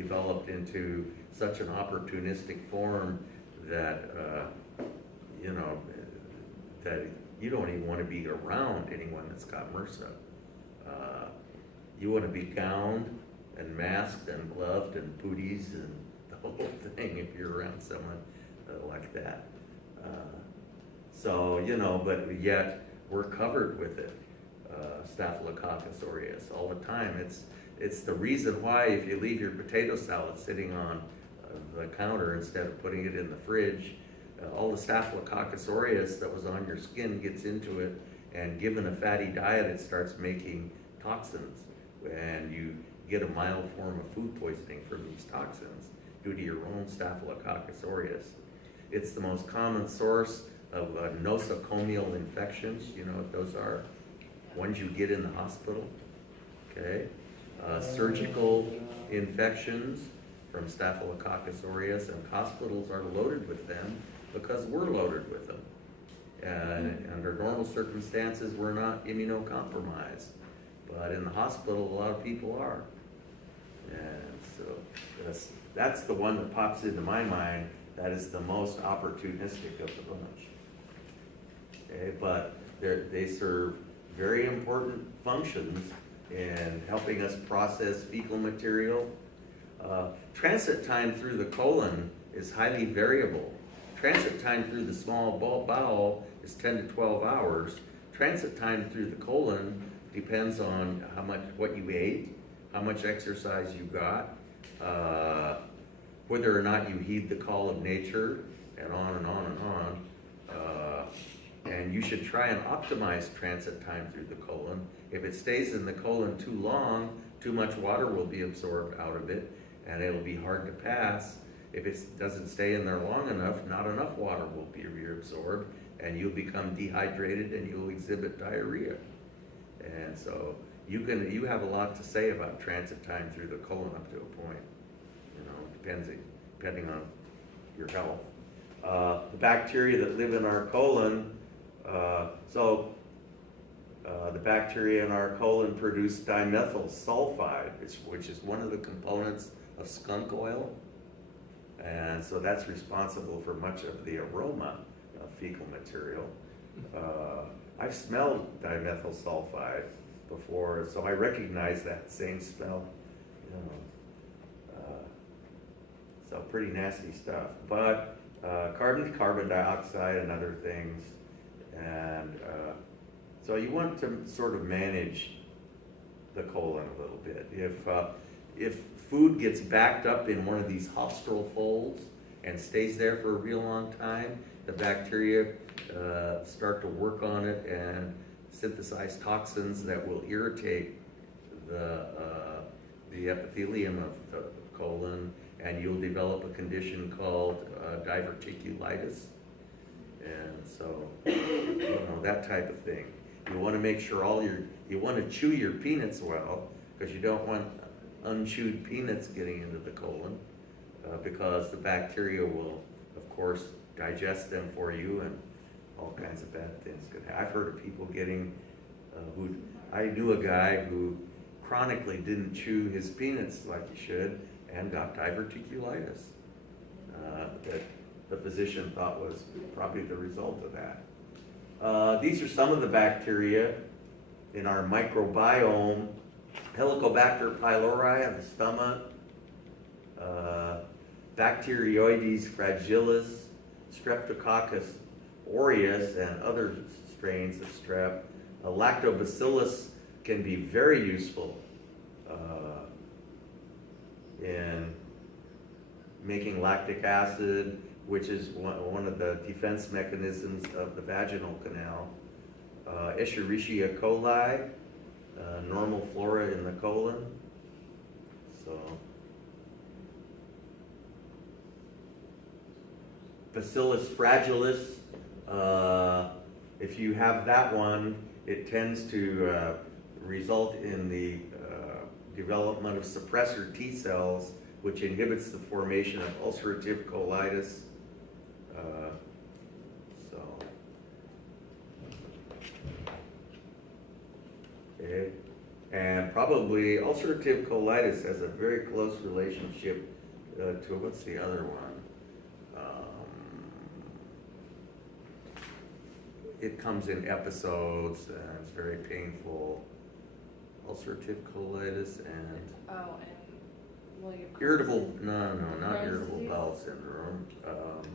developed into such an opportunistic form that, you know, that you don't even want to be around anyone that's got MRSA. You want to be gowned and masked and gloved and booties and the whole thing if you're around someone like that. So, you know, but yet we're covered with it, Staphylococcus aureus, all the time. It's the reason why if you leave your potato salad sitting on the counter instead of putting it in the fridge, all the Staphylococcus aureus that was on your skin gets into it, and given a fatty diet, it starts making toxins, and you get a mild form of food poisoning from these toxins due to your own Staphylococcus aureus. It's the most common source of nosocomial infections. You know what those are? Ones you get in the hospital, okay? Surgical infections from Staphylococcus aureus, and hospitals are loaded with them because we're loaded with them. And under normal circumstances, we're not immunocompromised. But in the hospital, a lot of people are. And so that's the one that pops into my mind that is the most opportunistic of the bunch. Okay, but they serve very important functions in helping us process fecal material. Transit time through the colon is highly variable. Transit time through the small bowel is 10 to 12 hours. Transit time through the colon depends on what you ate, how much exercise you got, whether or not you heed the call of nature, and on and on and on. And you should try and optimize transit time through the colon. If it stays in the colon too long, too much water will be absorbed out of it, and it'll be hard to pass. If it doesn't stay in there long enough, not enough water will be reabsorbed, and you'll become dehydrated and you'll exhibit diarrhea. And so you have a lot to say about transit time through the colon up to a point. You know, depending on your health. The bacteria that live in our colon, the bacteria in our colon produce dimethyl sulfide, which is one of the components of skunk oil. And so that's responsible for much of the aroma of fecal material. I've smelled dimethyl sulfide before, so I recognize that same smell. You know, so pretty nasty stuff. But carbon dioxide and other things. And so you want to sort of manage the colon a little bit. If food gets backed up in one of these haustral folds and stays there for a real long time, the bacteria start to work on it and synthesize toxins that will irritate the epithelium of the colon, and you'll develop a condition called diverticulitis. And so, you know, that type of thing. You want to make sure you want to chew your peanuts well, because you don't want unchewed peanuts getting into the colon, because the bacteria will, of course, digest them for you, and all kinds of bad things could happen. I've heard of people getting, I knew a guy who chronically didn't chew his peanuts like he should and got diverticulitis. That the physician thought was probably the result of that. These are some of the bacteria in our microbiome. Helicobacter pylori on the stomach, Bacteroides fragilis, Streptococcus aureus, and other strains of strep. Lactobacillus can be very useful in making lactic acid, which is one of the defense mechanisms of the vaginal canal. Escherichia coli, normal flora in the colon. So, Bacillus fragilis, if you have that one, it tends to result in the development of suppressor T cells, which inhibits the formation of ulcerative colitis. Okay. And probably ulcerative colitis has a very close relationship to, what's the other one? It comes in episodes and it's very painful. Ulcerative colitis and Oh, and well, you irritable, no, not Crohn's irritable disease? bowel syndrome.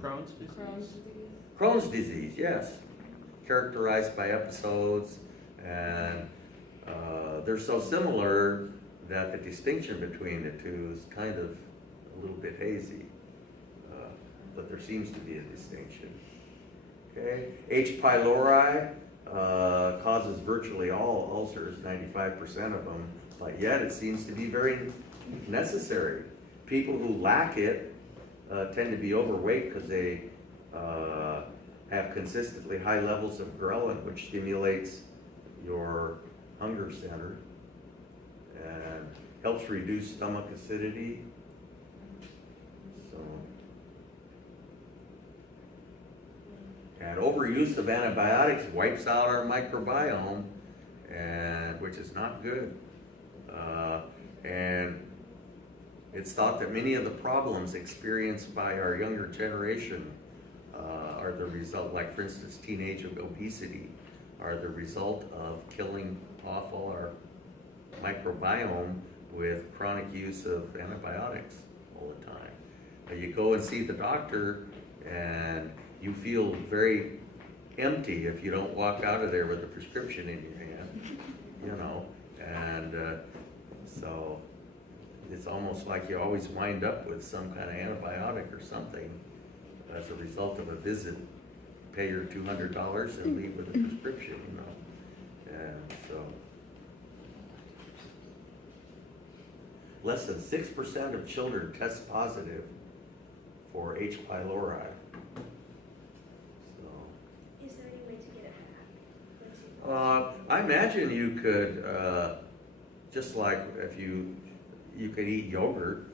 Crohn's disease? Crohn's disease. Crohn's disease, yes. Characterized by episodes, and they're so similar that the distinction between the two is kind of a little bit hazy. But there seems to be a distinction. Okay, H. pylori causes virtually all ulcers, 95% of them, but yet it seems to be very necessary. People who lack it tend to be overweight because they have consistently high levels of ghrelin, which stimulates your hunger center and helps reduce stomach acidity. So, and overuse of antibiotics wipes out our microbiome, and which is not good. And it's thought that many of the problems experienced by our younger generation are the result, like for instance, teenage obesity, are the result of killing off all our microbiome with chronic use of antibiotics all the time. You go and see the doctor and you feel very empty if you don't walk out of there with a prescription in your hand, you know, and so it's almost like you always wind up with some kind of antibiotic or something as a result of a visit. Pay your $200 and leave with a prescription, you know, and so. Less than 6% of children test positive for H. pylori. Is there any way to get it back? I imagine you could, just like if you could eat yogurt,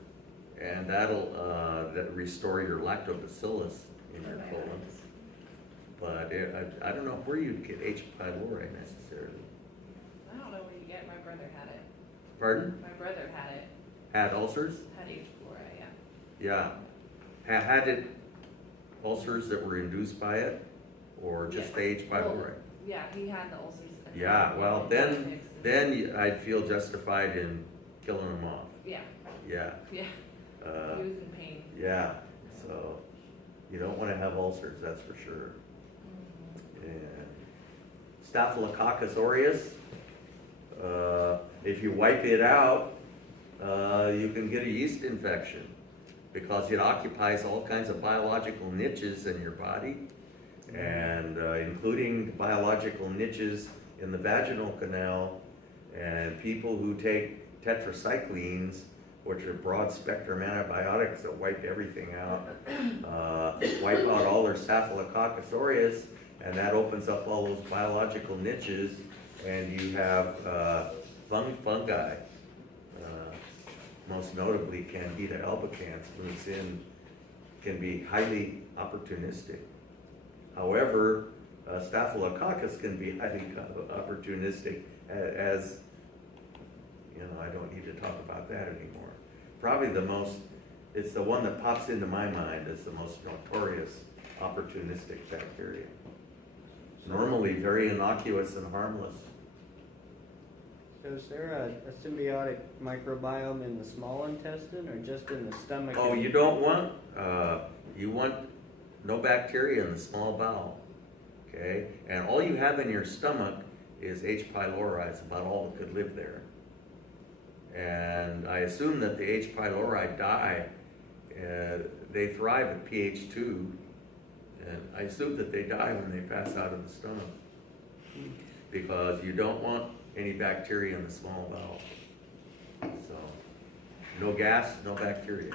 and that'll that restore your lactobacillus in your colon. But I don't know where you'd get H. pylori necessarily. I don't know where you get. My brother had it. Pardon? My brother had it. Had ulcers? Had H. pylori, yeah. Yeah. Had it ulcers that were induced by it, or just Yes. the H. pylori? Well, yeah, he had the ulcers. and Yeah, well, then mixed and- I'd feel justified in killing them off. Yeah, Yeah. yeah. Uh, He was in pain. yeah, so you don't want to have ulcers, that's for sure. Mhm. And Staphylococcus aureus, if you wipe it out, you can get a yeast infection because it occupies all kinds of biological niches in your body, and including biological niches in the vaginal canal. And people who take tetracyclines, which are broad spectrum antibiotics that wipe everything out, wipe out all their Staphylococcus aureus, and that opens up all those biological niches, and you have fungi. Most notably, Candida albicans moves in, can be highly opportunistic. However, Staphylococcus can be highly opportunistic, as you know, I don't need to talk about that anymore. Probably it's the one that pops into my mind as the most notorious opportunistic bacteria. Normally very innocuous and harmless. So is there a symbiotic microbiome in the small intestine or just in the stomach? Oh, you don't want, you want no bacteria in the small bowel, okay? And all you have in your stomach is H. pylori, it's about all that could live there. And I assume that the H. pylori die, they thrive at pH 2, and I assume that they die when they pass out of the stomach. Because you don't want any bacteria in the small bowel. So, no gas, no bacteria.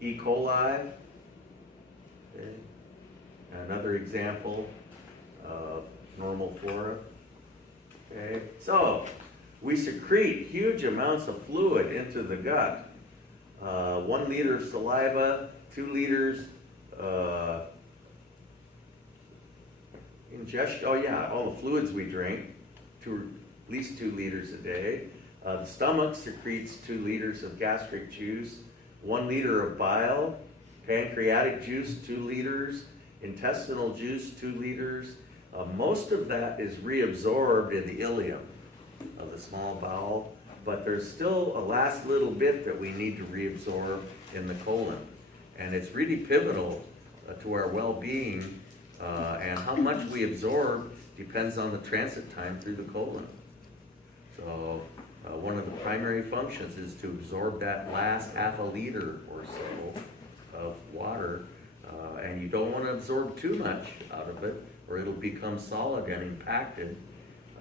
E. coli, okay. Another example of normal flora. Okay, so we secrete huge amounts of fluid into the gut. 1 liter of saliva, 2 liters ingestion. Oh yeah, all the fluids we drink. at least 2 liters a day. The stomach secretes 2 liters of gastric juice, 1 liter of bile, pancreatic juice 2 liters, intestinal juice 2 liters. Most of that is reabsorbed in the ileum of the small bowel, but there's still a last little bit that we need to reabsorb in the colon. And it's really pivotal to our well-being, and how much we absorb depends on the transit time through the colon. So one of the primary functions is to absorb that last half a liter or so of water, and you don't want to absorb too much out of it or it'll become solid and impacted.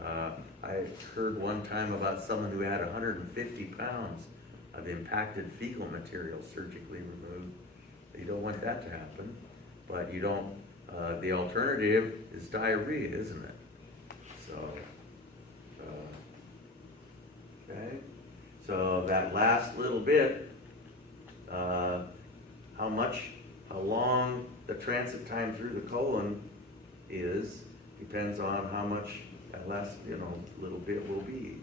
I heard one time about someone who had 150 pounds of impacted fecal material surgically removed. You don't want that to happen, but you don't, the alternative is diarrhea, isn't it? So, okay, so that last little bit, how long the transit time through the colon is, depends on how much that last, little bit will be.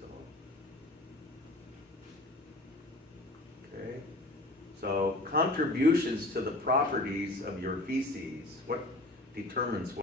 So, okay, so contributions to the properties of your feces, what determines what